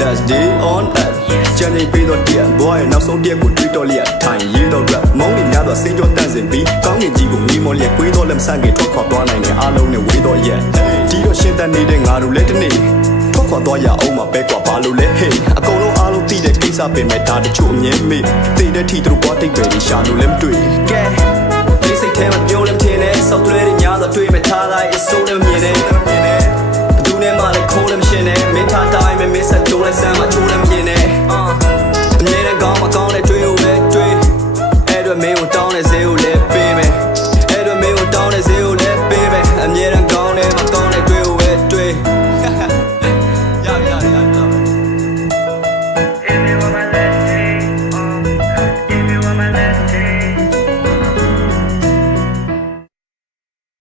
last day on earth ကြံနေပြီးတော့တရားဘွားရဲ့နောက်ဆုံးတရားကိုတွေးတော့လျက်ထိုင်ရေးတော့ rap မုန်းနေများတော့စိတ်ကြောတန့်စင်ပြီးကောင်းကင်ကြီးကိုမိမောလျက်ကွေးတော့လက်မဆန့်ခင်ထွက်ခွာသွားနိုင်တဲ့အားလုံးနဲ့ဝေးတော့ရက်ဒီတော့ရှင်းတတ်နေတဲ့ငါတို့လည်းတနေ့ထွက်ခွာသွားရအောင်မှာပဲကွာဘာလို့လဲ hey အကုန်လုံးအားလုံးသိတဲ့ကိစ္စပင်မဲ့ဒါတချို့အမြဲမေ့သိတဲ့ထီသူတို့ဘွားတိတ်ပဲဒီရှာလို့လည်းမတွေ့ကဲဒီစိတ်ထဲမှာပြောလို့မထင်နဲ့စောက်တွေညာတော့တွေ့မဲ့ထားလိုက်အစိုးလည်းမြင်နေဘယ်သူနဲ့မှလည်းခိုးလည်းမရှင်းနဲ့မင်းထားတာ